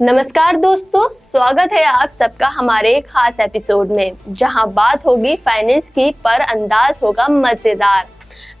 नमस्कार दोस्तों, स्वागत है आप सबका हमारे खास एपिसोड में, जहां बात होगी फाइनेंस की पर अंदाज होगा मजेदार।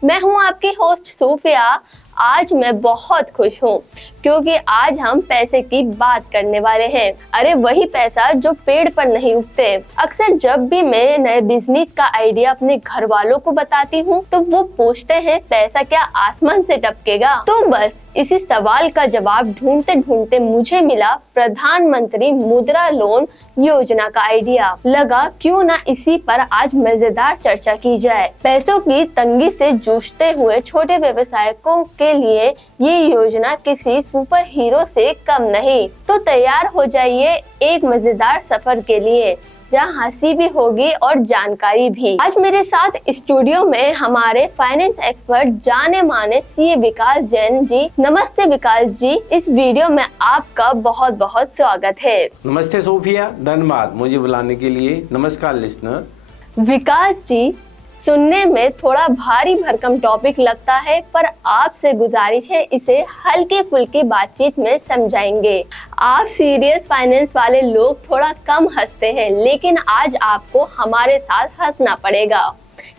मैं हूं आपकी होस्ट सोफिया। आज मैं बहुत खुश हूं क्योंकि आज हम पैसे की बात करने वाले हैं। अरे वही पैसा जो पेड़ पर नहीं उगते। अक्सर जब भी मैं नए बिजनेस का आइडिया अपने घर वालों को बताती हूँ तो वो पूछते हैं पैसा क्या आसमान से टपकेगा। तो बस इसी सवाल का जवाब ढूंढते ढूंढते मुझे मिला प्रधानमंत्री मुद्रा लोन योजना का आइडिया। लगा क्यों ना इसी पर आज मजेदार चर्चा की जाए। पैसों की तंगी से जूझते हुए छोटे व्यवसायियों के लिए ये योजना किसी सुपर हीरो से कम नहीं। तो तैयार हो जाइए एक मजेदार सफर के लिए, जहाँ हंसी भी होगी और जानकारी भी। आज मेरे साथ स्टूडियो में हमारे फाइनेंस एक्सपर्ट जाने माने सीए विकास जैन जी। नमस्ते विकास जी, इस वीडियो में आपका बहुत बहुत स्वागत है। नमस्ते सोफिया, धन्यवाद मुझे बुलाने के लिए। नमस्कार लिसनर। विकास जी, सुनने में थोड़ा भारी भरकम टॉपिक लगता है, पर आपसे गुजारिश है इसे हल्की फुल्की बातचीत में समझाएंगे। आप सीरियस फाइनेंस वाले लोग थोड़ा कम हंसते हैं, लेकिन आज आपको हमारे साथ हंसना पड़ेगा,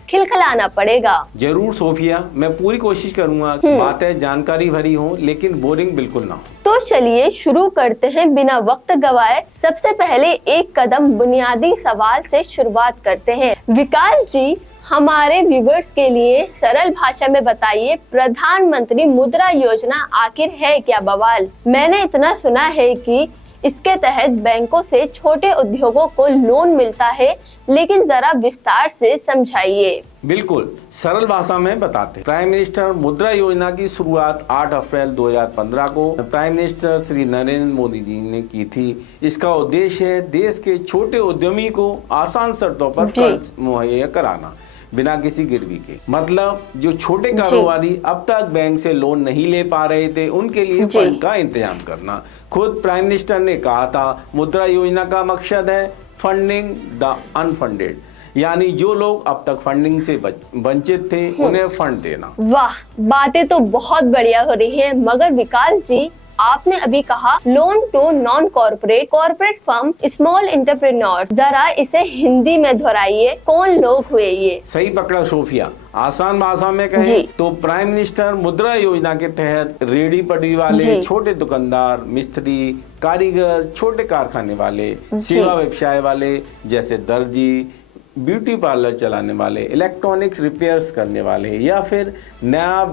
खिलखिलाना पड़ेगा। जरूर सोफिया, मैं पूरी कोशिश करूंगा बातें जानकारी भरी हो लेकिन बोरिंग बिल्कुल ना हो। तो चलिए शुरू करते हैं बिना वक्त गवाए। सबसे पहले एक कदम बुनियादी सवाल से शुरुआत करते हैं। विकास जी, हमारे व्यूवर्स के लिए सरल भाषा में बताइए, प्रधानमंत्री मुद्रा योजना आखिर है क्या बवाल? मैंने इतना सुना है कि इसके तहत बैंकों से छोटे उद्योगों को लोन मिलता है, लेकिन जरा विस्तार से समझाइए। बिल्कुल सरल भाषा में बताते। प्राइम मिनिस्टर मुद्रा योजना की शुरुआत 8 अप्रैल 2015 को प्राइम मिनिस्टर श्री नरेंद्र मोदी जी ने की थी। इसका उद्देश्य है देश के छोटे उद्यमी को आसान शर्तों पर कर्ज मुहैया कराना, बिना किसी गिरवी के। मतलब जो छोटे कारोबारी अब तक बैंक से लोन नहीं ले पा रहे थे, उनके लिए फंड का इंतजाम करना। खुद प्राइम मिनिस्टर ने कहा था, मुद्रा योजना का मकसद है फंडिंग द अनफंडेड, यानी जो लोग अब तक फंडिंग से वंचित थे उन्हें फंड देना। वाह, बातें तो बहुत बढ़िया हो रही हैं, मगर विकास जी, आपने अभी कहा loan to non corporate firm small entrepreneurs, जरा इसे हिंदी में दोहराइए, कौन लोग हुए ये? सही पकड़ा सोफिया। आसान भाषा में कहें तो प्राइम मिनिस्टर मुद्रा योजना के तहत रेडी पटरी वाले, छोटे दुकानदार, मिस्त्री, कारीगर, छोटे कारखाने वाले, सेवा व्यवसाय वाले जैसे दर्जी, ब्यूटी पार्लर चलाने वाले, इलेक्ट्रॉनिक्स रिपेयर्स करने वाले या फिर नया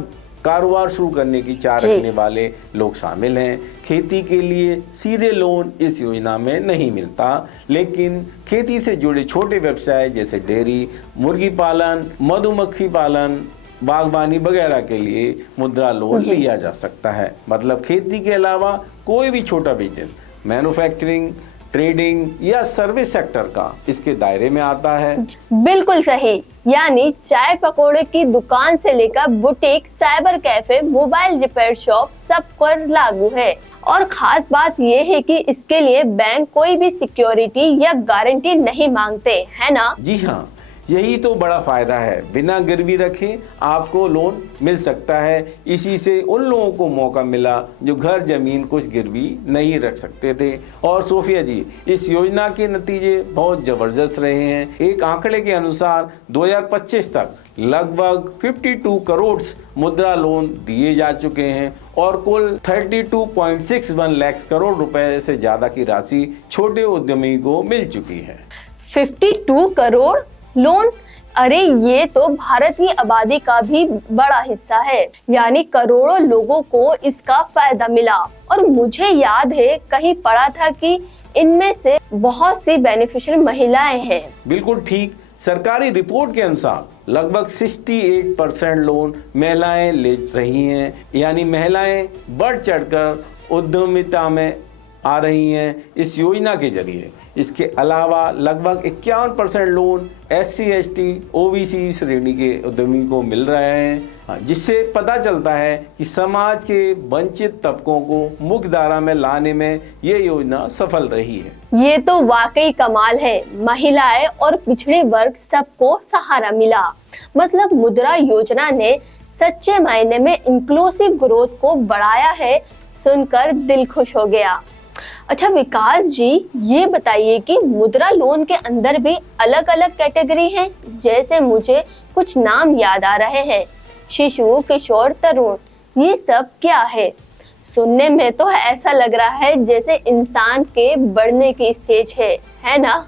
कारोबार शुरू करने की चाह रखने वाले लोग शामिल हैं। खेती के लिए सीधे लोन इस योजना में नहीं मिलता, लेकिन खेती से जुड़े छोटे व्यवसाय जैसे डेयरी, मुर्गी पालन, मधुमक्खी पालन, बागवानी वगैरह के लिए मुद्रा लोन लिया जा सकता है। मतलब खेती के अलावा कोई भी छोटा बिजनेस, मैन्युफैक्चरिंग, ट्रेडिंग या सर्विस सेक्टर का इसके दायरे में आता है। बिल्कुल सही, यानी चाय पकौड़े की दुकान से लेकर boutique, cyber cafe, mobile repair shop, सब पर लागू है। और खास बात यह है कि इसके लिए बैंक कोई भी सिक्योरिटी या गारंटी नहीं मांगते, है ना? जी हाँ, यही तो बड़ा फायदा है। बिना गिरवी रखे आपको लोन मिल सकता है। इसी से उन लोगों को मौका मिला जो घर जमीन कुछ गिरवी नहीं रख सकते थे। और सोफिया जी, इस योजना के नतीजे बहुत जबरदस्त रहे हैं। एक आंकड़े के अनुसार 2025 तक लगभग 52 करोड़ मुद्रा लोन दिए जा चुके हैं और कुल 32.61 लाख करोड़ रुपए से ज्यादा की राशि छोटे उद्यमी को मिल चुकी है। 52 करोड़ लोन? अरे ये तो भारत की आबादी का भी बड़ा हिस्सा है, यानी करोड़ों लोगों को इसका फायदा मिला। और मुझे याद है कहीं पढ़ा था कि इनमें से बहुत सी बेनिफिशियल महिलाएं हैं। बिल्कुल ठीक। सरकारी रिपोर्ट के अनुसार लगभग 68% लोन महिलाएं ले रही हैं, यानी महिलाएं बढ़ चढ़कर उद्यमिता में आ रही हैं इस योजना के जरिए। इसके अलावा लगभग 51% लोन SC, ST, OBC श्रेणी के उद्यमी को मिल रहे हैं, जिससे पता चलता है कि समाज के वंचित तबकों को मुख्य धारा में लाने में ये योजना सफल रही है। ये तो वाकई कमाल है। महिलाएं और पिछड़े वर्ग सबको सहारा मिला। मतलब मुद्रा योजना ने सच्चे मायने में इंक्लूसिव ग्रोथ को बढ़ाया है। सुनकर दिल खुश हो गया। अच्छा विकास जी, ये बताइए कि मुद्रा लोन के अंदर भी अलग अलग कैटेगरी हैं। जैसे मुझे कुछ नाम याद आ रहे हैं, शिशु, किशोर, तरुण, ये सब क्या है? सुनने में तो ऐसा लग रहा है जैसे इंसान के बढ़ने की स्टेज है ना?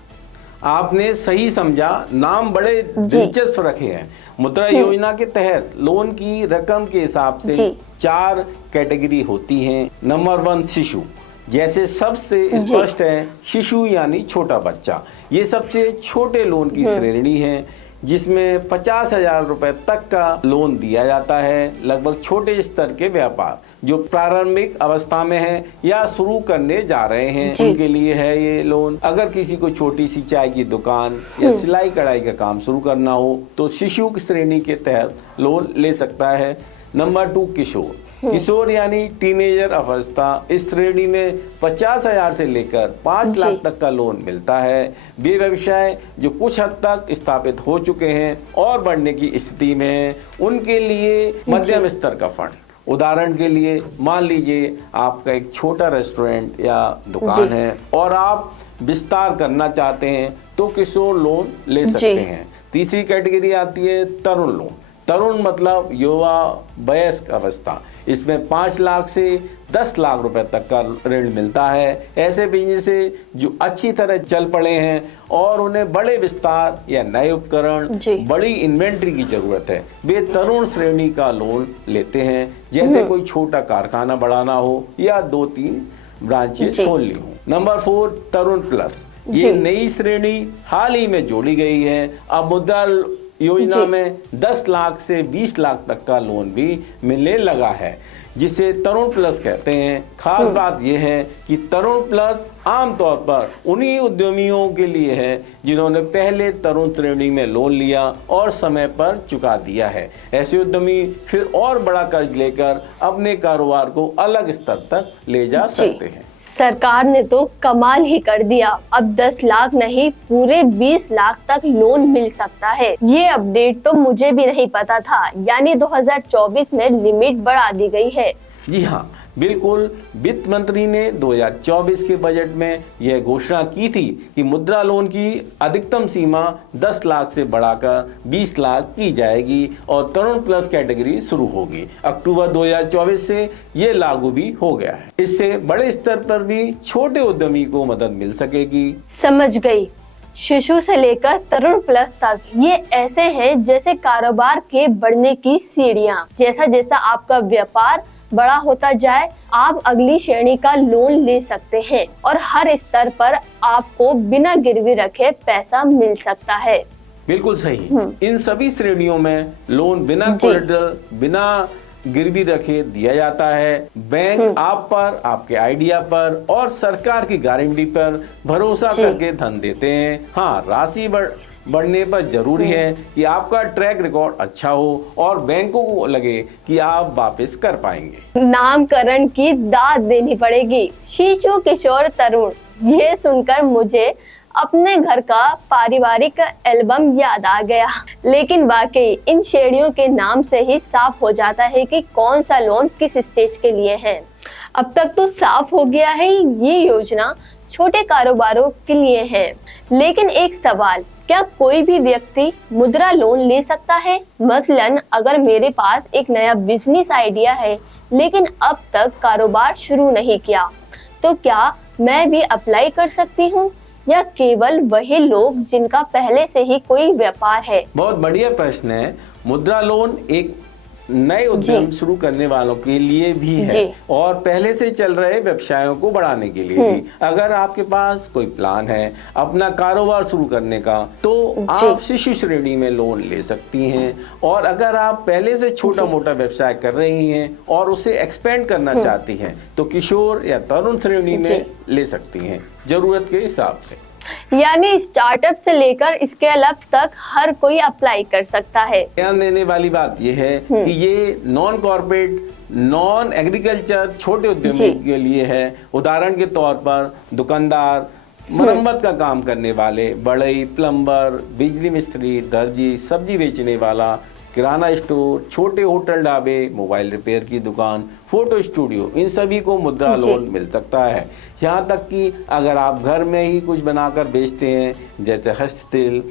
आपने सही समझा, नाम बड़े दिलचस्प रखे हैं। मुद्रा योजना के तहत लोन की रकम के हिसाब से 4 कैटेगरी होती हैं। नंबर 1 शिशु, जैसे सबसे स्पष्ट है, शिशु यानी छोटा बच्चा। ये सबसे छोटे लोन की श्रेणी है जिसमें 50,000 रुपए तक का लोन दिया जाता है। लगभग छोटे स्तर के व्यापार जो प्रारंभिक अवस्था में है या शुरू करने जा रहे हैं उनके लिए है ये लोन। अगर किसी को छोटी सी चाय की दुकान या सिलाई कढ़ाई का काम शुरू करना हो तो शिशु की श्रेणी के तहत लोन ले सकता है। नंबर 2 किशोर, किशोर यानी टीनेजर अवस्था। इस श्रेणी में 50,000 से लेकर 5 लाख तक का लोन मिलता है। वे व्यवसाय जो कुछ हद तक स्थापित हो चुके हैं और बढ़ने की स्थिति में हैं, उनके लिए मध्यम स्तर का फंड। उदाहरण के लिए मान लीजिए आपका एक छोटा रेस्टोरेंट या दुकान है और आप विस्तार करना चाहते हैं तो किशोर लोन ले सकते हैं। तीसरी कैटेगरी आती है तरुण लोन। तरुण मतलब युवा वयस्क अवस्था। इसमें 5 लाख से 10 लाख रुपए तक का ऋण मिलता है। ऐसे बिजनेस जो अच्छी तरह चल पड़े हैं और उन्हें बड़े विस्तार या नए उपकरण, बड़ी इन्वेंट्री की जरूरत है, वे तरुण श्रेणी का लोन लेते हैं। जैसे कोई छोटा कारखाना बढ़ाना हो या 2-3 ब्रांचेस खोलनी हो। नंबर 4 तरुण प्लस, ये नई श्रेणी हाल ही में जोड़ी गई है। अब मुद्रा योजना में 10 लाख से 20 लाख तक का लोन भी मिलने लगा है, जिसे तरुण प्लस कहते हैं। खास बात यह है कि तरुण प्लस आमतौर पर उन्हीं उद्यमियों के लिए है जिन्होंने पहले तरुण श्रेणी में लोन लिया और समय पर चुका दिया है। ऐसे उद्यमी फिर और बड़ा कर्ज लेकर अपने कारोबार को अलग स्तर तक ले जा सकते हैं। सरकार ने तो कमाल ही कर दिया। अब 10 लाख नहीं, पूरे 20 लाख तक लोन मिल सकता है। ये अपडेट तो मुझे भी नहीं पता था। यानी 2024 में लिमिट बढ़ा दी गई है। जी हाँ, बिल्कुल। वित्त मंत्री ने 2024 के बजट में यह घोषणा की थी कि मुद्रा लोन की अधिकतम सीमा 10 लाख से बढ़ाकर 20 लाख की जाएगी और तरुण प्लस कैटेगरी शुरू होगी। अक्टूबर 2024 से ये लागू भी हो गया है। इससे बड़े स्तर पर भी छोटे उद्यमी को मदद मिल सकेगी। समझ गई। शिशु से लेकर तरुण प्लस तक ये ऐसे हैं जैसे कारोबार के बढ़ने की सीढ़ियाँ। जैसा जैसा आपका व्यापार बड़ा होता जाए, आप अगली श्रेणी का लोन ले सकते हैं और हर स्तर पर आपको बिना गिरवी रखे पैसा मिल सकता है। बिल्कुल सही। इन सभी श्रेणियों में लोन बिना कोलेटरल, बिना गिरवी रखे दिया जाता है। बैंक आप पर, आपके आइडिया पर और सरकार की गारंटी पर भरोसा करके धन देते हैं। हाँ, राशि बढ़ने पर जरूरी है कि आपका ट्रैक रिकॉर्ड अच्छा हो और बैंकों को लगे कि आप वापस कर पाएंगे। नामकरण की दाद देनी पड़ेगी। शिशु, किशोर, तरुण, ये सुनकर मुझे अपने घर का पारिवारिक एल्बम याद आ गया। लेकिन वाकई इन श्रेणियों के नाम से ही साफ हो जाता है कि कौन सा लोन किस स्टेज के लिए है। अब तक तो साफ हो गया है ये योजना छोटे कारोबारों के लिए है। लेकिन एक सवाल, क्या कोई भी व्यक्ति मुद्रा लोन ले सकता है? मसलन अगर मेरे पास एक नया बिजनेस आइडिया है लेकिन अब तक कारोबार शुरू नहीं किया, तो क्या मैं भी अप्लाई कर सकती हूँ या केवल वही लोग जिनका पहले से ही कोई व्यापार है? बहुत बढ़िया प्रश्न है। मुद्रा लोन एक नए उद्यम शुरू करने वालों के लिए भी है और पहले से चल रहे व्यवसायों को बढ़ाने के लिए भी। अगर आपके पास कोई प्लान है अपना कारोबार शुरू करने का, तो आप शिशु श्रेणी में लोन ले सकती हैं। और अगर आप पहले से छोटा मोटा व्यवसाय कर रही हैं और उसे एक्सपेंड करना चाहती हैं, तो किशोर या तरुण श्रेणी में ले सकती हैं, जरूरत के हिसाब से। यानी स्टार्टअप से लेकर स्केल अप तक हर कोई अप्लाई कर सकता है। ध्यान देने वाली बात यह है कि ये नॉन कॉर्पोरेट, नॉन एग्रीकल्चर छोटे उद्यमी के लिए है। उदाहरण के तौर पर दुकानदार, मरम्मत का काम करने वाले, बढ़ई, प्लम्बर, बिजली मिस्त्री, दर्जी, सब्जी बेचने वाला, किराना स्टोर, छोटे होटल ढाबे, मोबाइल रिपेयर की दुकान, फोटो स्टूडियो, इन सभी को मुद्रा लोन मिल सकता है। यहाँ तक कि अगर आप घर में ही कुछ बनाकर बेचते हैं, जैसे हस्तशिल्प,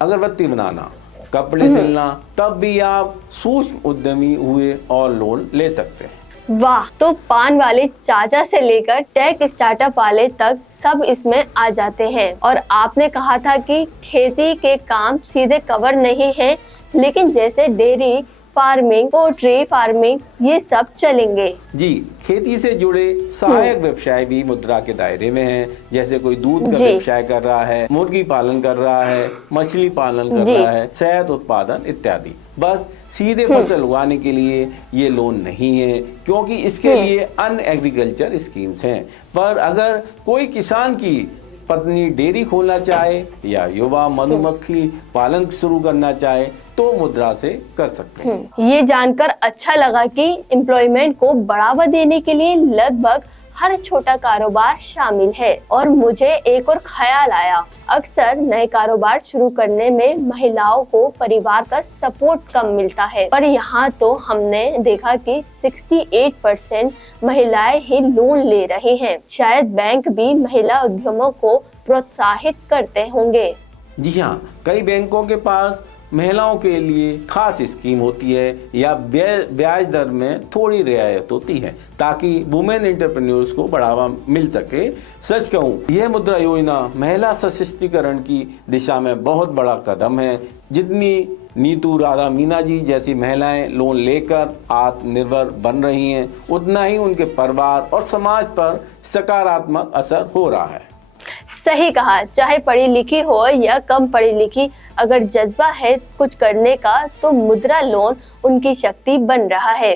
अगरबत्ती बनाना, कपड़े सिलना, तब भी आप सूक्ष्म उद्यमी हुए और लोन ले सकते हैं। वाह, तो पान वाले चाचा से लेकर टेक स्टार्टअप वाले तक सब इसमें आ जाते हैं। और आपने कहा था कि खेती के काम सीधे कवर नहीं है, लेकिन जैसे डेयरी फार्मिंग, पोल्ट्री फार्मिंग, ये सब चलेंगे। जी, खेती से जुड़े सहायक व्यवसाय भी मुद्रा के दायरे में हैं। जैसे कोई दूध का व्यवसाय कर रहा है, मुर्गी पालन कर रहा है, मछली पालन कर रहा है, शहद उत्पादन इत्यादि। बस सीधे फसल उगाने के लिए ये लोन नहीं है, क्योंकि इसके लिए अन्य एग्रीकल्चर स्कीम्स हैं। पर अगर कोई किसान की पत्नी डेयरी खोलना चाहे या युवा मधुमक्खी पालन शुरू करना चाहे तो मुद्रा से कर सकते हैं। ये जानकर अच्छा लगा कि एम्प्लॉयमेंट को बढ़ावा देने के लिए लगभग हर छोटा कारोबार शामिल है। और मुझे एक और ख्याल आया, अक्सर नए कारोबार शुरू करने में महिलाओं को परिवार का सपोर्ट कम मिलता है, पर यहाँ तो हमने देखा कि 68% महिलाएं ही लोन ले रही हैं। शायद बैंक भी महिला उद्यमों को प्रोत्साहित करते होंगे। जी हाँ, कई बैंकों के पास महिलाओं के लिए खास स्कीम होती है या ब्याज दर में थोड़ी रियायत होती है, ताकि वुमेन एंटरप्रेन्योर्स को बढ़ावा मिल सके। सच कहूँ, यह मुद्रा योजना महिला सशक्तिकरण की दिशा में बहुत बड़ा कदम है। जितनी नीतू राधा मीना जी जैसी महिलाएं लोन लेकर आत्मनिर्भर बन रही हैं, उतना ही उनके परिवार और समाज पर सकारात्मक असर हो रहा है। सही कहा, चाहे पढ़ी लिखी हो या कम पढ़ी लिखी, अगर जज्बा है कुछ करने का तो मुद्रा लोन उनकी शक्ति बन रहा है।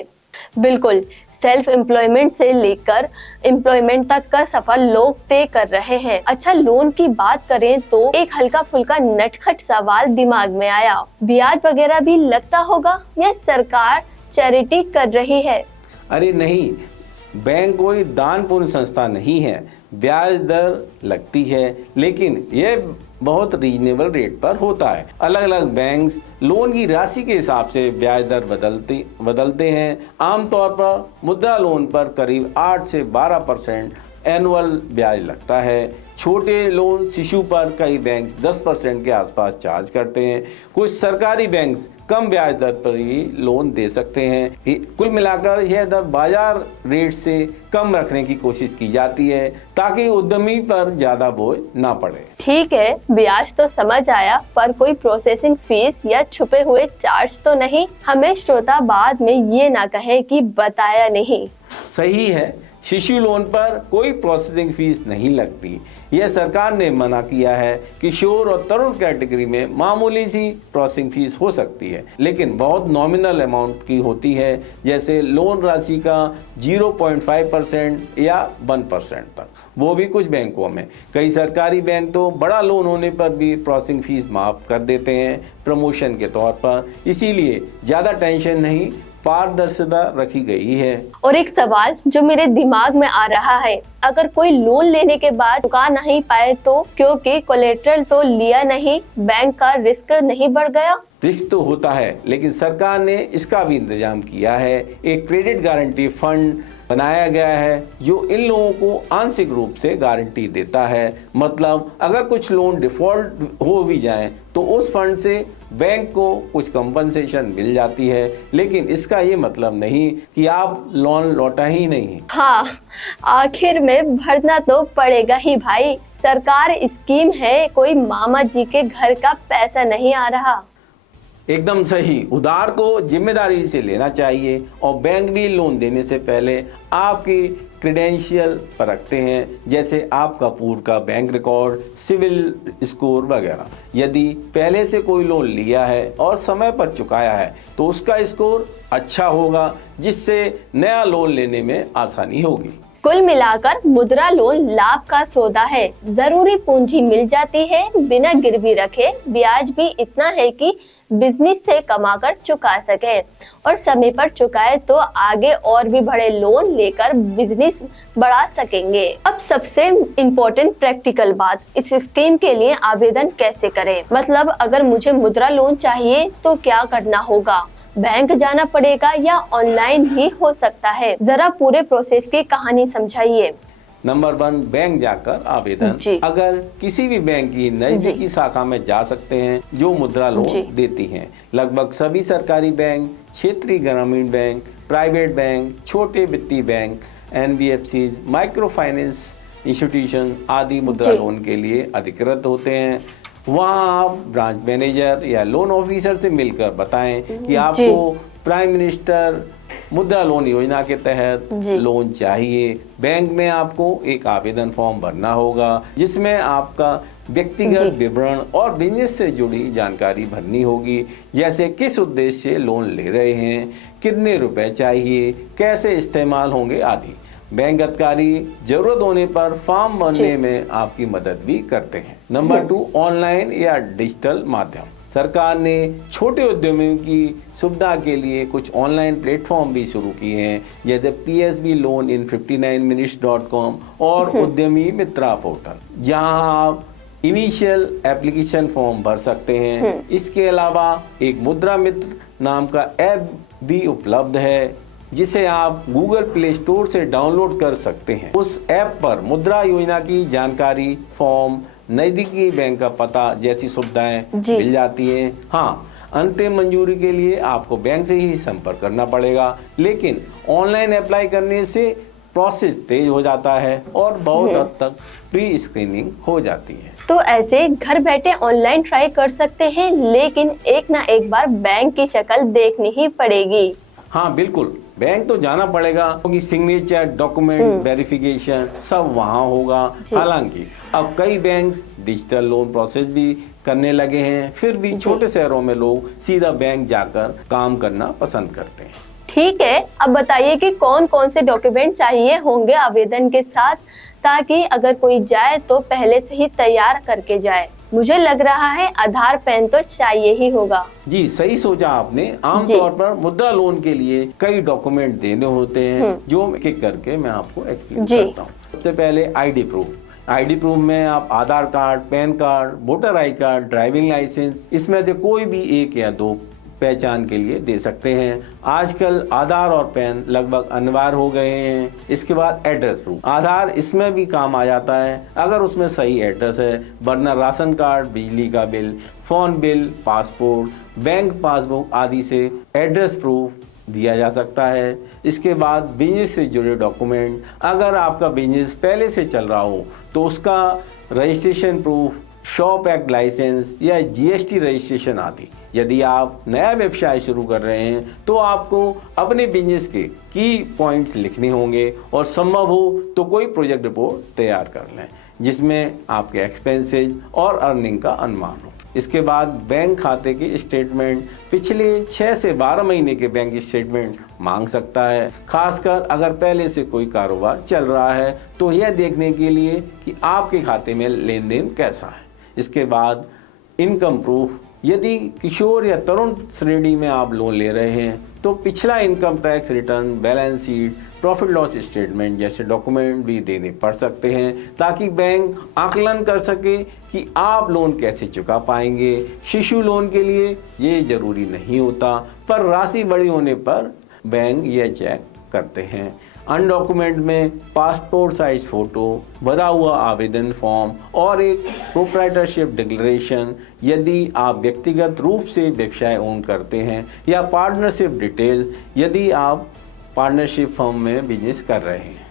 बिल्कुल, सेल्फ एम्प्लॉयमेंट से लेकर एम्प्लॉयमेंट तक का सफर लोग तय कर रहे हैं। अच्छा, लोन की बात करें तो एक हल्का फुल्का नटखट सवाल दिमाग में आया, ब्याज वगैरह भी लगता होगा या सरकार चैरिटी कर रही है? अरे नहीं, बैंक कोई दान पुण्य संस्था नहीं है। ब्याज दर लगती है, लेकिन यह बहुत रीजनेबल रेट पर होता है। अलग अलग बैंक्स लोन की राशि के हिसाब से ब्याज दर बदलते हैं। आमतौर पर मुद्रा लोन पर करीब 8 से 12% एनुअल ब्याज लगता है। छोटे लोन शिशु पर कई बैंक 10% के आसपास चार्ज करते हैं। कुछ सरकारी बैंक कम ब्याज दर पर ही लोन दे सकते हैं। कुल मिलाकर यह दर बाजार रेट से कम रखने की कोशिश की जाती है, ताकि उद्यमी पर ज्यादा बोझ ना पड़े। ठीक है, ब्याज तो समझ आया, पर कोई प्रोसेसिंग फीस या छुपे हुए चार्ज तो नहीं? हमें श्रोता बाद में ये ना कहे कि बताया नहीं। सही है, शिशु लोन पर कोई प्रोसेसिंग फीस नहीं लगती। यह सरकार ने मना किया है। किशोर और तरुण कैटेगरी में मामूली सी प्रोसेसिंग फीस हो सकती है, लेकिन बहुत नॉमिनल अमाउंट की होती है, जैसे लोन राशि का 0.5% या 1% तक, वो भी कुछ बैंकों में। कई सरकारी बैंक तो बड़ा लोन होने पर भी प्रोसेसिंग फीस माफ कर देते हैं प्रमोशन के तौर पर। इसीलिए ज़्यादा टेंशन नहीं, पारदर्शिता रखी गई है। और एक सवाल जो मेरे दिमाग में आ रहा है, अगर कोई लोन लेने के बाद चुका नहीं पाए तो? क्योंकि कोलेटरल तो लिया नहीं, बैंक का रिस्क नहीं बढ़ गया? रिस्क तो होता है, लेकिन सरकार ने इसका भी इंतजाम किया है। एक क्रेडिट गारंटी फंड बनाया गया है जो इन लोगों को आंशिक रूप से गारंटी देता है। मतलब अगर कुछ लोन डिफॉल्ट हो भी जाए तो उस फंड से बैंक को कुछ कंपनसेशन मिल जाती है, लेकिन इसका ये मतलब नहीं कि आप लोन लौटा ही नहीं। हाँ, आखिर में भरना तो पड़ेगा ही भाई। सरकार स्कीम है, कोई मामा जी के घर का पैसा नहीं आ रहा। एकदम सही, उधार को जिम्मेदारी से लेना चाहिए और बैंक भी लोन देने से पहले आपकी क्रेडेंशियल परखते हैं, जैसे आपका पूर्व का बैंक रिकॉर्ड, सिविल स्कोर वगैरह। यदि पहले से कोई लोन लिया है और समय पर चुकाया है तो उसका स्कोर अच्छा होगा, जिससे नया लोन लेने में आसानी होगी। कुल मिलाकर मुद्रा लोन लाभ का सौदा है। जरूरी पूंजी मिल जाती है, बिना गिरवी रखे ब्याज भी इतना है कि बिजनेस से कमाकर चुका सके, और समय पर चुकाए तो आगे और भी बड़े लोन लेकर बिजनेस बढ़ा सकेंगे। अब सबसे इम्पोर्टेंट प्रैक्टिकल बात, इस स्कीम के लिए आवेदन कैसे करें। मतलब अगर मुझे मुद्रा लोन चाहिए तो क्या करना होगा, बैंक जाना पड़ेगा या ऑनलाइन ही हो सकता है। जरा पूरे प्रोसेस की कहानी समझाइए। नंबर 1, बैंक जाकर आवेदन। अगर किसी भी बैंक की नजदीकी शाखा में जा सकते हैं जो मुद्रा लोन देती हैं। लगभग सभी सरकारी बैंक, क्षेत्रीय ग्रामीण बैंक, प्राइवेट बैंक, छोटे वित्तीय bank, NBFC, micro finance institution आदि मुद्रा लोन के लिए अधिकृत होते हैं। वहाँ आप ब्रांच मैनेजर या लोन ऑफिसर से मिलकर बताएं कि आपको प्राइम मिनिस्टर मुद्रा लोन योजना के तहत लोन चाहिए। बैंक में आपको एक आवेदन फॉर्म भरना होगा जिसमें आपका व्यक्तिगत विवरण और बिजनेस से जुड़ी जानकारी भरनी होगी, जैसे किस उद्देश्य से लोन ले रहे हैं, कितने रुपए चाहिए, कैसे इस्तेमाल होंगे आदि। बैंक अधिकारी जरूरत होने पर फॉर्म भरने में आपकी मदद भी करते हैं। नंबर 2, ऑनलाइन या डिजिटल माध्यम। सरकार ने छोटे उद्यमियों की सुविधा के लिए कुछ ऑनलाइन प्लेटफॉर्म भी शुरू किए हैं, जैसे PSB लोन इन 59minutes.com और उद्यमी मित्रा पोर्टल, जहां आप इनिशियल एप्लीकेशन फॉर्म भर सकते हैं। इसके अलावा एक मुद्रा मित्र नाम का ऐप भी उपलब्ध है जिसे आप गूगल प्ले स्टोर से डाउनलोड कर सकते हैं। उस ऐप पर मुद्रा योजना की जानकारी, फॉर्म, नजदीकी बैंक का पता जैसी सुविधाएं मिल जाती हैं। हाँ, अंतिम मंजूरी के लिए आपको बैंक से ही संपर्क करना पड़ेगा, लेकिन ऑनलाइन अप्लाई करने से प्रोसेस तेज हो जाता है और बहुत हद तक प्री स्क्रीनिंग हो जाती है। तो ऐसे घर बैठे ऑनलाइन ट्राई कर सकते हैं, लेकिन एक ना एक बार बैंक की शक्ल देखनी ही पड़ेगी। हाँ बिल्कुल, बैंक तो जाना पड़ेगा क्योंकि सिग्नेचर, डॉक्यूमेंट वेरिफिकेशन सब वहाँ होगा। हालांकि अब कई बैंक डिजिटल लोन प्रोसेस भी करने लगे हैं, फिर भी छोटे शहरों में लोग सीधा बैंक जाकर काम करना पसंद करते हैं। ठीक है, अब बताइए कि कौन कौन से डॉक्यूमेंट चाहिए होंगे आवेदन के साथ, ताकि अगर कोई जाए तो पहले से ही तैयार करके जाए। मुझे लग रहा है आधार, पैन तो चाहिए ही होगा। जी सही सोचा आपने। आमतौर पर मुद्रा लोन के लिए कई डॉक्यूमेंट देने होते हैं जो एक करके मैं आपको एक्सप्लेन करता हूँ। सबसे पहले आईडी प्रूफ में आप Aadhaar card, PAN card, voter I card, driving licence, इसमें से कोई भी एक या दो पहचान के लिए दे सकते हैं। आजकल आधार और पैन लगभग अनिवार्य हो गए हैं। इसके बाद एड्रेस प्रूफ, आधार इसमें भी काम आ जाता है अगर उसमें सही एड्रेस है, वरना राशन कार्ड, बिजली का bill, phone bill, passport, bank passbook आदि से एड्रेस प्रूफ दिया जा सकता है। इसके बाद बिजनेस से जुड़े डॉक्यूमेंट, अगर आपका बिजनेस पहले से चल रहा हो तो उसका registration proof, shop act licence या GST रजिस्ट्रेशन आदि। यदि आप नया व्यवसाय शुरू कर रहे हैं तो आपको अपने बिजनेस के की पॉइंट्स लिखने होंगे और संभव हो तो कोई प्रोजेक्ट रिपोर्ट तैयार कर लें जिसमें आपके एक्सपेंसेस और अर्निंग का अनुमान हो। इसके बाद बैंक खाते के स्टेटमेंट, पिछले 6 से 12 महीने के बैंक स्टेटमेंट मांग सकता है, खासकर अगर पहले से कोई कारोबार चल रहा है तो यह देखने के लिए कि आपके खाते में लेन देन कैसा है। इसके बाद इनकम प्रूफ, यदि किशोर या तरुण श्रेणी में आप लोन ले रहे हैं तो पिछला income tax return, balance sheet, profit loss statement जैसे डॉक्यूमेंट भी देने पड़ सकते हैं ताकि बैंक आकलन कर सके कि आप लोन कैसे चुका पाएंगे। शिशु लोन के लिए ये जरूरी नहीं होता, पर राशि बड़ी होने पर बैंक यह चेक करते हैं। अनडॉक्यूमेंट में पासपोर्ट साइज फोटो, भरा हुआ आवेदन फॉर्म और एक प्रोप्राइटरशिप डिक्लेरेशन यदि आप व्यक्तिगत रूप से व्यवसाय ओन करते हैं, या पार्टनरशिप डिटेल यदि आप पार्टनरशिप फर्म में बिजनेस कर रहे हैं।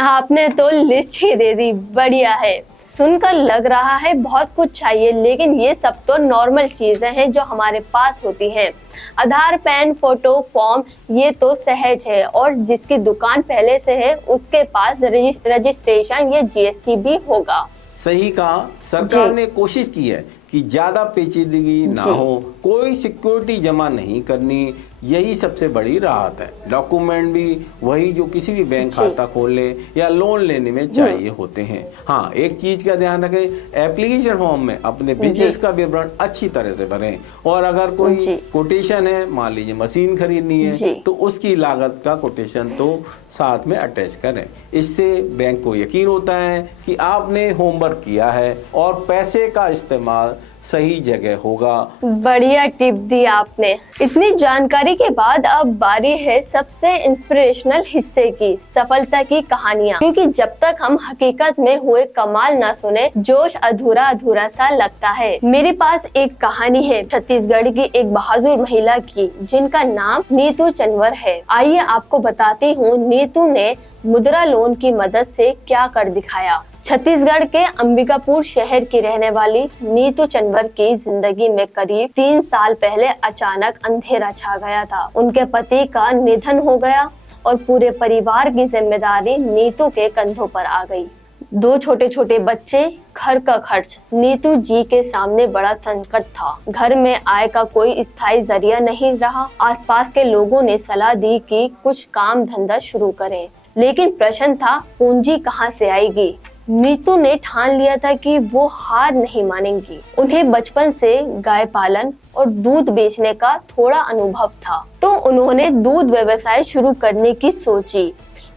आपने तो लिस्ट ही दे दी, बढ़िया है। सुनकर लग रहा है बहुत कुछ चाहिए, लेकिन ये सब तो नॉर्मल चीजें हैं जो हमारे पास होती हैं। आधार, पैन, फोटो, फॉर्म ये तो सहज है, और जिसकी दुकान पहले से है उसके पास रजिस्ट्रेशन या GST भी होगा। सही कहा, सरकार ने कोशिश की है कि ज्यादा पेचीदगी ना हो, कोई सिक्योरिटी जमा नहीं करनी, यही सबसे बड़ी राहत है। डॉक्यूमेंट भी वही जो किसी भी बैंक खाता खोलने या लोन लेने में चाहिए होते हैं। हाँ, एक चीज का ध्यान रखें, एप्लीकेशन फॉर्म में अपने बिजनेस का विवरण अच्छी तरह से भरें, और अगर कोई कोटेशन है, मान लीजिए मशीन खरीदनी है, तो उसकी लागत का कोटेशन तो साथ में अटैच करें। इससे बैंक को यकीन होता है कि आपने होमवर्क किया है और पैसे का इस्तेमाल सही जगह होगा। बढ़िया टिप दी आपने। इतनी जानकारी के बाद अब बारी है सबसे इंस्पिरेशनल हिस्से की, सफलता की कहानियाँ। क्योंकि जब तक हम हकीकत में हुए कमाल ना सुने, जोश अधूरा अधूरा सा लगता है। मेरे पास एक कहानी है छत्तीसगढ़ की एक बहादुर महिला की, जिनका नाम नीतू चंवर है। आइए आपको बताती हूँ नीतू ने मुद्रा लोन की मदद से क्या कर दिखाया। छत्तीसगढ़ के अंबिकापुर शहर की रहने वाली नीतू चंवर की जिंदगी में करीब 3 साल पहले अचानक अंधेरा छा गया था। उनके पति का निधन हो गया और पूरे परिवार की जिम्मेदारी नीतू के कंधों पर आ गई। 2 छोटे छोटे बच्चे, घर का खर्च, नीतू जी के सामने बड़ा संकट था। घर में आय का कोई स्थायी जरिया नहीं रहा। आसपास के लोगों ने सलाह दी कि कुछ काम धंधा शुरू करें, लेकिन प्रश्न था पूंजी कहाँ से आएगी। नीतू ने ठान लिया था कि वो हार नहीं मानेंगी। उन्हें बचपन से गाय पालन और दूध बेचने का थोड़ा अनुभव था, तो उन्होंने दूध व्यवसाय शुरू करने की सोची।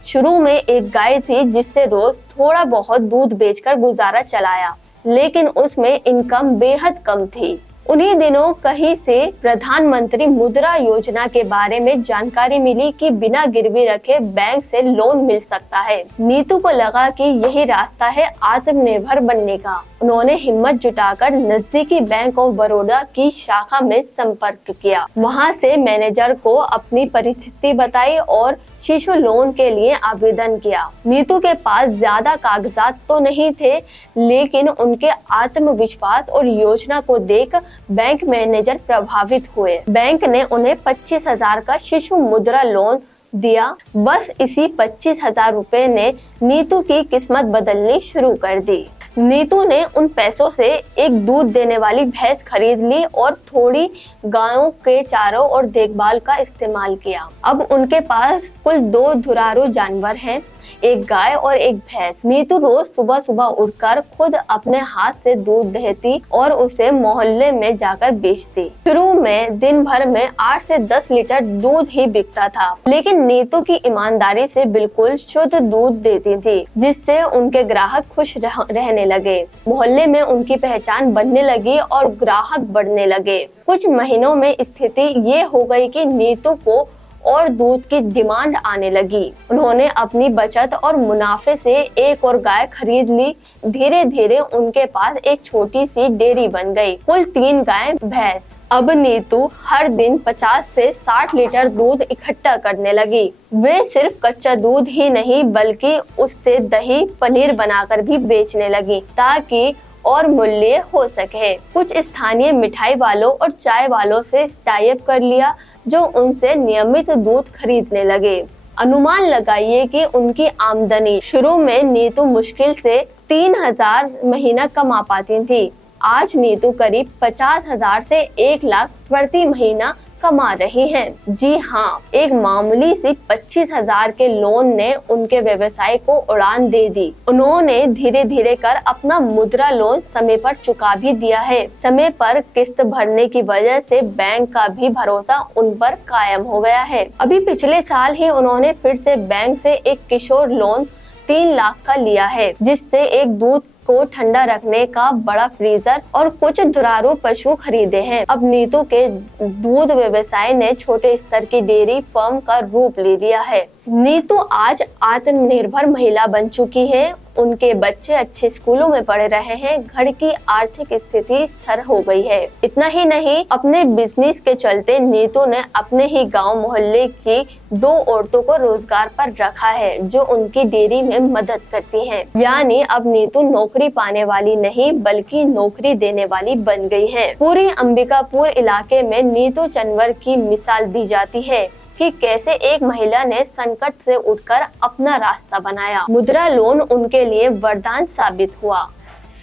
शुरू में एक गाय थी जिससे रोज थोड़ा बहुत दूध बेचकर गुजारा चलाया, लेकिन उसमें इनकम बेहद कम थी। उन्हीं दिनों कहीं से प्रधानमंत्री मुद्रा योजना के बारे में जानकारी मिली कि बिना गिरवी रखे बैंक से लोन मिल सकता है। नीतू को लगा कि यही रास्ता है आत्मनिर्भर बनने का। उन्होंने हिम्मत जुटाकर नजदीकी बैंक ऑफ बड़ौदा की शाखा में संपर्क किया। वहां से मैनेजर को अपनी परिस्थिति बताई और शिशु लोन के लिए आवेदन किया। नीतू के पास ज्यादा कागजात तो नहीं थे, लेकिन उनके आत्मविश्वास और योजना को देख बैंक मैनेजर प्रभावित हुए। बैंक ने उन्हें 25,000 का शिशु मुद्रा लोन दिया। बस इसी 25,000 रुपए ने नीतू की किस्मत बदलनी शुरू कर दी। नीतू ने उन पैसों से एक दूध देने वाली भैंस खरीद ली और थोड़ी गायों के चारों और देखभाल का इस्तेमाल किया। अब उनके पास कुल 2 दुधारू जानवर हैं, एक गाय और एक भैंस। नीतू रोज सुबह सुबह उठकर खुद अपने हाथ से दूध देती और उसे मोहल्ले में जाकर बेचती। शुरू में दिन भर में 8 से 10 लीटर दूध ही बिकता था, लेकिन नीतू की ईमानदारी से बिल्कुल शुद्ध दूध देती थी, जिससे उनके ग्राहक खुश रहने लगे। मोहल्ले में उनकी पहचान बनने लगी और ग्राहक बढ़ने लगे। कुछ महीनों में स्थिति ये हो गई कि नीतू को और दूध की डिमांड आने लगी। उन्होंने अपनी बचत और मुनाफे से एक और गाय खरीद ली। धीरे धीरे उनके पास एक छोटी सी डेयरी बन गई, कुल 3 गाय भैंस। अब नीतू हर दिन 50 से 60 लीटर दूध इकट्ठा करने लगी। वे सिर्फ कच्चा दूध ही नहीं बल्कि उससे दही, पनीर बनाकर भी बेचने लगी, ताकि और मूल्य हो सके। कुछ स्थानीय मिठाई वालों और चाय वालों से टाई अप कर लिया, जो उनसे नियमित दूध खरीदने लगे। अनुमान लगाइए कि उनकी आमदनी शुरू में नीतू मुश्किल से 3,000 महीना कमा पाती थी। आज नीतू करीब 50,000 से 1 लाख प्रति महीना कमा रही हैं। जी हाँ, एक मामूली सी 25,000 के लोन ने उनके व्यवसाय को उड़ान दे दी। उन्होंने धीरे धीरे कर अपना मुद्रा लोन समय पर चुका भी दिया है। समय पर किस्त भरने की वजह से बैंक का भी भरोसा उन पर कायम हो गया है। अभी पिछले साल ही उन्होंने फिर से बैंक से एक किशोर लोन 3 लाख का लिया है, जिससे एक दूध को ठंडा रखने का बड़ा फ्रीजर और कुछ दुधारू पशु खरीदे हैं। अब नीतू के दूध व्यवसाय ने छोटे स्तर की डेयरी फर्म का रूप ले लिया है। नीतू आज आत्मनिर्भर महिला बन चुकी है। उनके बच्चे अच्छे स्कूलों में पढ़ रहे हैं। घर की आर्थिक स्थिति स्थिर हो गई है। इतना ही नहीं, अपने बिजनेस के चलते नीतू ने अपने ही गांव मोहल्ले की 2 औरतों को रोजगार पर रखा है, जो उनकी डेयरी में मदद करती हैं। यानी अब नीतू नौकरी पाने वाली नहीं बल्कि नौकरी देने वाली बन गई है। पूरी अंबिकापुर इलाके में नीतू चंवर की मिसाल दी जाती है कि कैसे एक महिला ने संकट से उठकर अपना रास्ता बनाया। मुद्रा लोन उनके लिए वरदान साबित हुआ।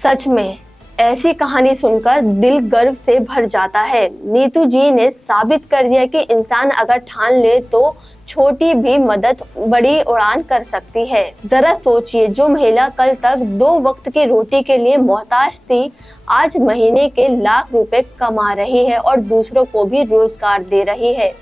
सच में ऐसी कहानी सुनकर दिल गर्व से भर जाता है। नीतू जी ने साबित कर दिया कि इंसान अगर ठान ले तो छोटी भी मदद बड़ी उड़ान कर सकती है। जरा सोचिए, जो महिला कल तक 2 वक्त की रोटी के लिए मोहताज थी, आज महीने के लाख रुपए कमा रही है और दूसरों को भी रोजगार दे रही है।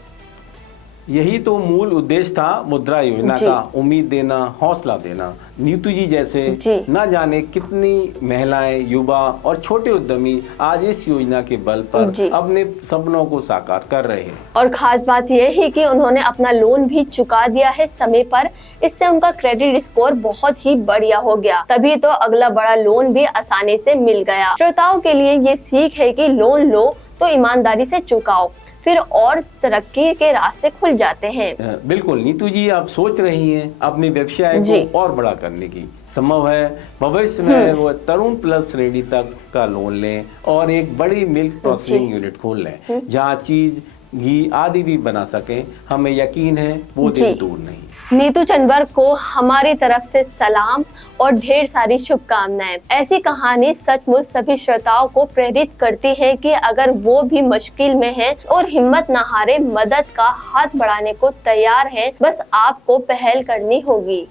यही तो मूल उद्देश्य था मुद्रा योजना का, उम्मीद देना, हौसला देना। नीतू जी जैसे न जाने कितनी महिलाएं, युवा और छोटे उद्यमी आज इस योजना के बल पर अपने सपनों को साकार कर रहे हैं। और खास बात यह है कि उन्होंने अपना लोन भी चुका दिया है समय पर। इससे उनका क्रेडिट स्कोर बहुत ही बढ़िया हो गया, तभी तो अगला बड़ा लोन भी आसानी से मिल गया। श्रोताओं के लिए ये सीख है कि लोन लो तो ईमानदारी से चुकाओ, फिर और तरक्की के रास्ते खुल जाते हैं। बिल्कुल नीतू जी, आप सोच रही हैं अपने व्यवसाय को और बड़ा करने की। संभव है भविष्य में वो तरुण प्लस श्रेणी तक का लोन लें और एक बड़ी मिल्क प्रोसेसिंग यूनिट खोल लें, जहाँ चीज, घी आदि भी बना सकें। हमें यकीन है वो दिन दूर नहीं। नीतू चंदवर को हमारी तरफ से सलाम और ढेर सारी शुभकामनाएं। ऐसी कहानी सचमुच सभी श्रोताओं को प्रेरित करती है कि अगर वो भी मुश्किल में हैं और हिम्मत न हारे, मदद का हाथ बढ़ाने को तैयार हैं, बस आपको पहल करनी होगी।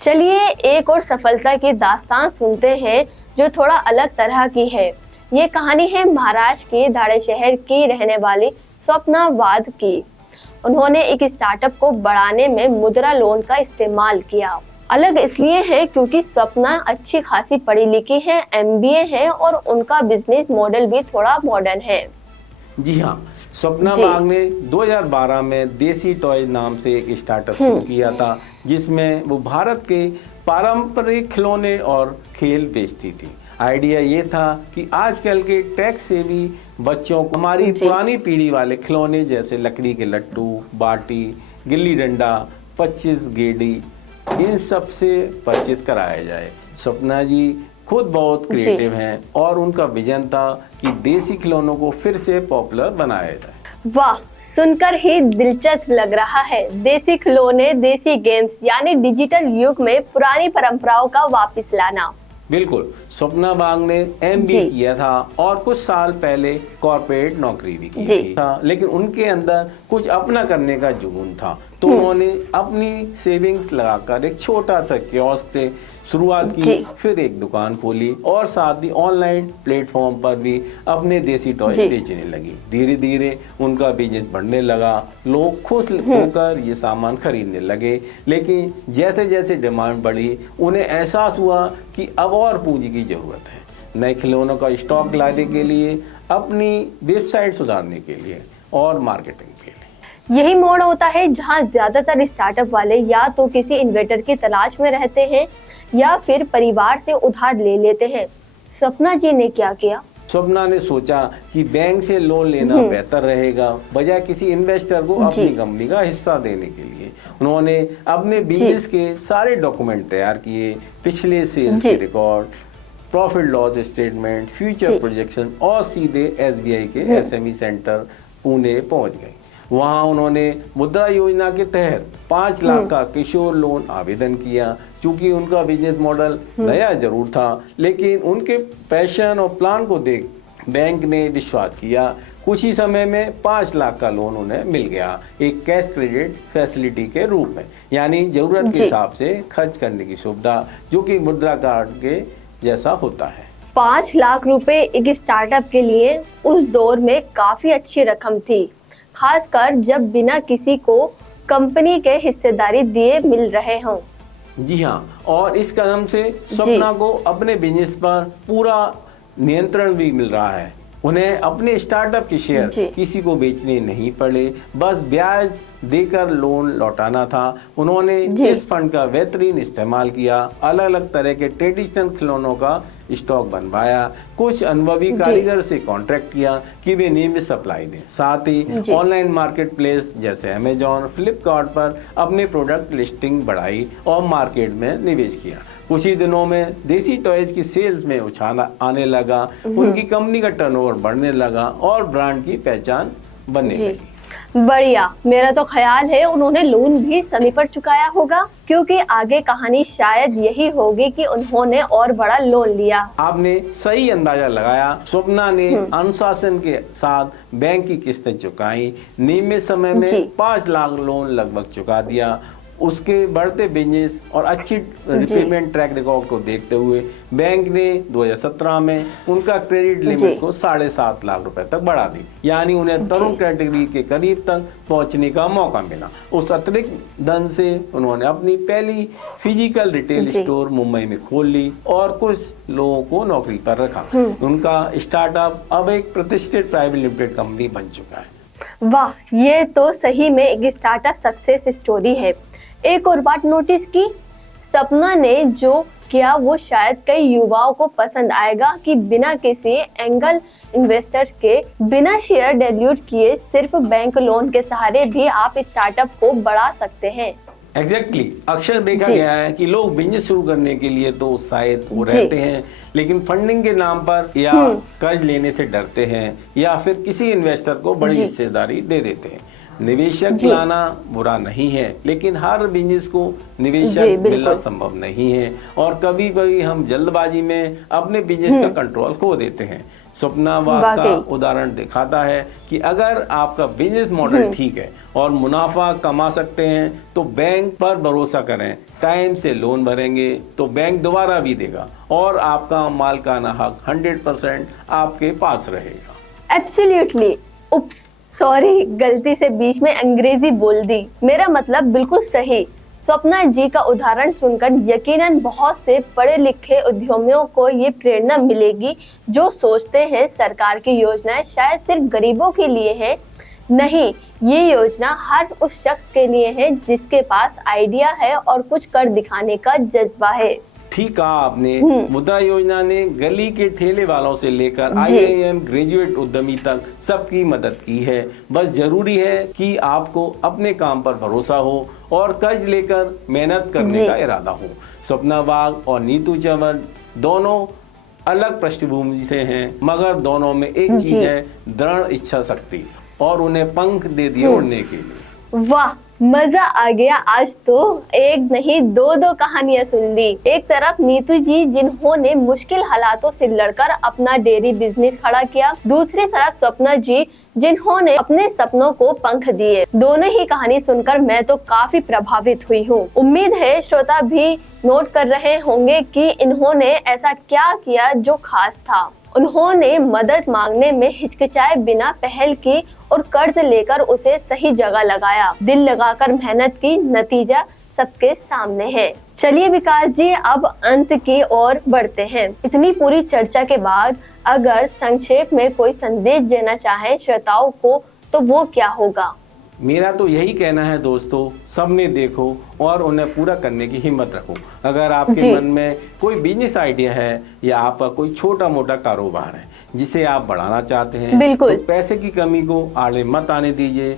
चलिए एक और सफलता की दास्तान सुनते हैं जो थोड़ा अलग तरह की है। ये कहानी है महाराष्ट्र के धाड़े शहर की रहने वाली स्वप्ना वाद की। उन्होंने एक स्टार्टअप को बढ़ाने में मुद्रा लोन का इस्तेमाल किया। अलग इसलिए है क्योंकि स्वप्ना अच्छी खासी पढ़ी लिखी है, MBA है और उनका बिजनेस मॉडल भी थोड़ा मॉडर्न है। जी हाँ, स्वप्ना वाघ ने 2012 में देसी टॉय नाम से एक स्टार्टअप शुरू किया था, जिसमें वो भारत के पारंपरिक खिलौने और खेल बेचती थी। आइडिया ये था कि आजकल के टेक सेवी बच्चों को हमारी पुरानी पीढ़ी वाले खिलौने जैसे लकड़ी के लट्टू, बाटी, गिल्ली डंडा, 25 गेड़ी, इन सब से परिचित कराया जाए। स्वप्ना जी खुद बहुत क्रिएटिव हैं और उनका विजन था कि देसी खिलौनों को फिर से पॉपुलर बनाया जाए। वाह, सुनकर ही दिलचस्प लग रहा है। देसी खिलौने, देसी गेम्स, यानी डिजिटल युग में पुरानी परंपराओं का वापस लाना। बिल्कुल, स्वप्ना वाघ ने MBA किया था और कुछ साल पहले कॉर्पोरेट नौकरी भी की थी, लेकिन उनके अंदर कुछ अपना करने का जुनून था, तो उन्होंने अपनी सेविंग्स लगाकर एक छोटा सा कियोस्क से शुरुआत की, फिर एक दुकान खोली और साथ ही ऑनलाइन प्लेटफॉर्म पर भी अपने देसी टॉय बेचने लगी। धीरे धीरे उनका बिजनेस बढ़ने लगा, लोग खुश होकर ये सामान खरीदने लगे। लेकिन जैसे जैसे डिमांड बढ़ी, उन्हें एहसास हुआ कि अब और पूंजी की जरूरत है। नए खिलौनों का स्टॉक लाने के लिए, अपनी वेबसाइट सुधारने के लिए और मार्केटिंग के लिए। यही मोड़ होता है जहां ज्यादातर स्टार्टअप वाले या तो किसी इन्वेस्टर की तलाश में रहते हैं या फिर परिवार से उधार ले लेते हैं। स्वप्ना जी ने क्या किया? स्वप्ना ने सोचा कि बैंक से लोन लेना बेहतर रहेगा बजाय किसी इन्वेस्टर को अपनी कंपनी का हिस्सा देने के लिए। उन्होंने अपने बिजनेस के सारे डॉक्यूमेंट तैयार किए, पिछले सेल्स के record, profit loss statement, future projection, और सीधे SBI के SME सेंटर पुणे पहुंच गए। वहां उन्होंने मुद्रा योजना के तहत 5 लाख का किशोर लोन आवेदन किया। चूंकि उनका बिजनेस मॉडल नया जरूर था, लेकिन उनके पैशन और प्लान को देख बैंक ने विश्वास किया। कुछ ही समय में 5 लाख का लोन उन्हें मिल गया, एक कैश क्रेडिट फैसिलिटी के रूप में, यानी जरूरत के हिसाब से खर्च करने की सुविधा, जो कि मुद्रा कार्ड के जैसा होता है। 5 लाख रुपए एक स्टार्टअप के लिए उस दौर में काफी अच्छी रकम थी, खासकर जब बिना किसी को कंपनी के हिस्सेदारी दिए मिल रहे हों। जी हाँ, और इस कदम से स्वप्ना को अपने बिजनेस पर पूरा नियंत्रण भी मिल रहा है। उन्हें अपने स्टार्टअप के शेयर किसी को बेचने नहीं पड़े, बस ब्याज देकर लोन लौटाना था। उन्होंने इस फंड का बेहतरीन इस्तेमाल किया, अलग अलग तरह के ट्रेडिशनल खिलौनों का स्टॉक बनवाया, कुछ अनुभवी कारीगर से कॉन्ट्रैक्ट किया कि वे नियमित सप्लाई दें। साथ ही ऑनलाइन मार्केट प्लेस जैसे अमेजॉन, फ्लिपकार्ट पर अपने प्रोडक्ट लिस्टिंग बढ़ाई और मार्केट में निवेश किया। कुछ ही दिनों में देसी टॉयज की सेल्स में उछाल आने लगा, उनकी कंपनी का टर्नओवर बढ़ने लगा और ब्रांड की पहचान बनने लगी। बढ़िया। मेरा तो ख्याल है उन्होंने लोन भी समय पर चुकाया होगा, क्योंकि आगे कहानी शायद यही होगी कि उन्होंने और बड़ा लोन लिया। आपने सही अंदाजा लगाया। स्वप्ना ने अनुशासन के साथ बैंक की किस्तें चुकाई, नियमित समय में 5 लाख लोन लगभग चुका दिया। उसके बढ़ते बिजनेस और अच्छी रिपेमेंट ट्रैक रिकॉर्ड को देखते हुए बैंक ने 2017 में उनका क्रेडिट लिमिट को 7.5 लाख रुपए तक बढ़ा दी, यानी उन्हें तरुण कैटेगरी के करीब तक पहुंचने का मौका मिला। उस अतिरिक्त धन से उन्होंने अपनी पहली फिजिकल रिटेल स्टोर मुंबई में खोल ली और कुछ लोगों को नौकरी पर रखा। उनका स्टार्टअप अब एक प्रतिष्ठित प्राइवेट लिमिटेड कंपनी बन चुका है। वाह, ये तो सही में एक स्टार्टअप सक्सेस स्टोरी है। एक और बात नोटिस की, सपना ने जो किया वो शायद कई युवाओं को पसंद आएगा कि बिना किसी एंगल इन्वेस्टर्स के, बिना शेयर डाइल्यूट किए, सिर्फ बैंक लोन के सहारे भी आप स्टार्टअप को बढ़ा सकते हैं। एग्जैक्टली अक्सर देखा गया है कि लोग बिजनेस शुरू करने के लिए तो उत्साहित हो रहते हैं, लेकिन फंडिंग के नाम पर या कर्ज लेने से डरते हैं या फिर किसी इन्वेस्टर को बड़ी हिस्सेदारी दे देते हैं। निवेशक लाना बुरा नहीं है, लेकिन हर बिजनेस को निवेशक मिलना संभव नहीं है और कभी कभी हम जल्दबाजी में अपने बिजनेस का कंट्रोल खो देते हैं। स्वप्ना का उदाहरण दिखाता है कि अगर आपका बिजनेस मॉडल ठीक है और मुनाफा कमा सकते हैं तो बैंक पर भरोसा करें। टाइम से लोन भरेंगे तो बैंक दोबारा भी देगा और आपका मालिकाना हक 100% आपके पास रहेगा। एब्सोल्युटली। उप्स, सॉरी, गलती से बीच में अंग्रेजी बोल दी। मेरा मतलब बिल्कुल सही। स्वप्ना जी का उदाहरण सुनकर यकीनन बहुत से पढ़े लिखे उद्यमियों को ये प्रेरणा मिलेगी जो सोचते हैं सरकार की योजनाएं शायद सिर्फ गरीबों के लिए है। नहीं, ये योजना हर उस शख्स के लिए है जिसके पास आइडिया है और कुछ कर दिखाने का जज्बा है। ठीक कहा आपने। मुद्रा योजना ने गली के ठेले वालों से लेकर IIM ग्रेजुएट उद्यमी तक सबकी मदद की है। बस जरूरी है कि आपको अपने काम पर भरोसा हो और कर्ज लेकर मेहनत करने का इरादा हो। स्वप्ना वाघ और नीतू चंवर दोनों अलग पृष्ठभूमि से हैं, मगर दोनों में एक चीज है, दृढ़ इच्छा शक्ति, और उन्हें पंख दे दिए उड़ने के लिए। वाह, मजा आ गया। आज तो एक नहीं दो कहानियां सुन ली। एक तरफ नीतू जी जिन्होंने मुश्किल हालातों से लड़कर अपना डेयरी बिजनेस खड़ा किया, दूसरी तरफ स्वप्ना जी जिन्होंने अपने सपनों को पंख दिए। दोनों ही कहानी सुनकर मैं तो काफी प्रभावित हुई हूँ। उम्मीद है श्रोता भी नोट कर रहे होंगे कि इन्होंने ऐसा क्या किया जो खास था। उन्होंने मदद मांगने में हिचकिचाए बिना पहल की और कर्ज लेकर उसे सही जगह लगाया। दिल लगाकर मेहनत की, नतीजा सबके सामने है। चलिए विकास जी, अब अंत की ओर बढ़ते हैं। इतनी पूरी चर्चा के बाद अगर संक्षेप में कोई संदेश देना चाहे श्रोताओं को तो वो क्या होगा? मेरा तो यही कहना है दोस्तों, सबने देखो और उन्हें पूरा करने की हिम्मत रखो। अगर आपके मन में कोई बिजनेस आइडिया है या आपका कोई छोटा मोटा कारोबार है जिसे आप बढ़ाना चाहते हैं, तो पैसे की कमी को आड़े मत आने दीजिए।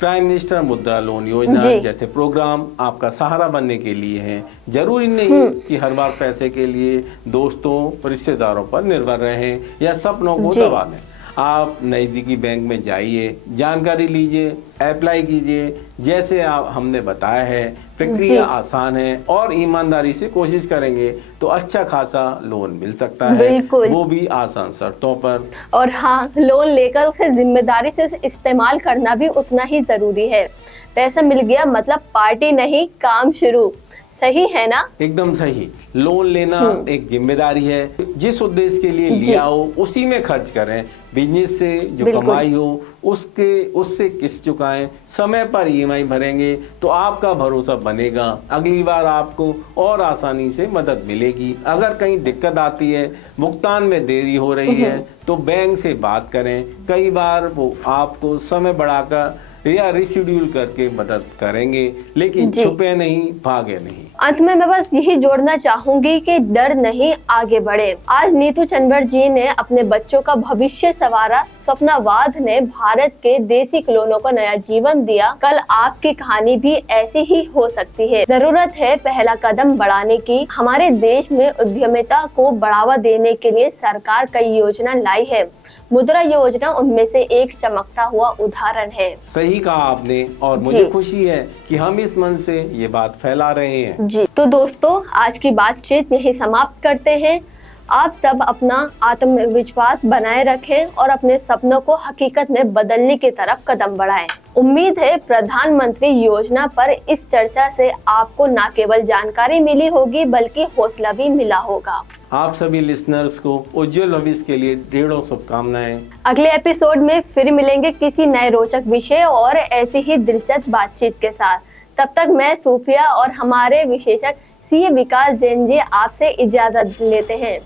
प्राइम मिनिस्टर मुद्रा लोन योजना जैसे प्रोग्राम आपका सहारा बनने के लिए है। जरूरी नहीं कि हर बार पैसे के लिए दोस्तों रिश्तेदारों पर निर्भर रहें या सपनों को दबा दें। आप नज़दीकी बैंक में जाइए, जानकारी लीजिए, अप्लाई कीजिए। जैसे आप हमने बताया है, प्रक्रिया आसान है और ईमानदारी से कोशिश करेंगे तो अच्छा खासा लोन मिल सकता है, वो भी आसान शर्तों पर। और हाँ, लोन लेकर उसे जिम्मेदारी से इस्तेमाल करना भी उतना ही जरूरी है। पैसा मिल गया मतलब पार्टी नहीं, काम शुरू। सही है ना? एकदम सही। लोन लेना एक जिम्मेदारी है। जिस उद्देश्य के लिए लिया हो उसी में खर्च करें। बिजनेस से जो कमाई हो उससे किस्त चुकाएं। समय पर EMI भरेंगे तो आपका भरोसा बनेगा। अगली बार आपको और आसानी से मदद मिलेगी। अगर कहीं दिक्कत आती है, भुगतान में देरी हो रही है, तो बैंक से बात करें। कई बार वो आपको समय बढ़ाकर या रिशेड्यूल करके मदद करेंगे, लेकिन छुपे नहीं, भागे नहीं। अंत में मैं बस यही जोड़ना चाहूंगी कि डर नहीं, आगे बढ़े। आज नीतू चंवर जी ने अपने बच्चों का भविष्य संवारा, स्वप्ना वाघ ने भारत के देसी खिलौनों को नया जीवन दिया। कल आपकी कहानी भी ऐसी ही हो सकती है। जरूरत है पहला कदम बढ़ाने की। हमारे देश में उद्यमिता को बढ़ावा देने के लिए सरकार कई योजना लाई है। मुद्रा योजना उनमें से एक चमकता हुआ उदाहरण है। सही सही कहा आपने और मुझे खुशी है कि हम इस मन से ये बात फैला रहे हैं। जी तो दोस्तों, आज की बातचीत यहीं समाप्त करते हैं। आप सब अपना आत्मविश्वास बनाए रखें और अपने सपनों को हकीकत में बदलने की तरफ कदम बढ़ाएं। उम्मीद है प्रधानमंत्री योजना पर इस चर्चा से आपको न केवल जानकारी मिली होगी बल्कि हौसला भी मिला होगा। आप सभी लिसनर्स को उज्जवल भविष्य के लिए ढेरों शुभकामनाएं। अगले एपिसोड में फिर मिलेंगे किसी नए रोचक विषय और ऐसी ही दिलचस्प बातचीत के साथ। तब तक मैं सूफिया और हमारे विशेषज्ञ सीए विकास जैन जी आपसे इजाजत लेते हैं।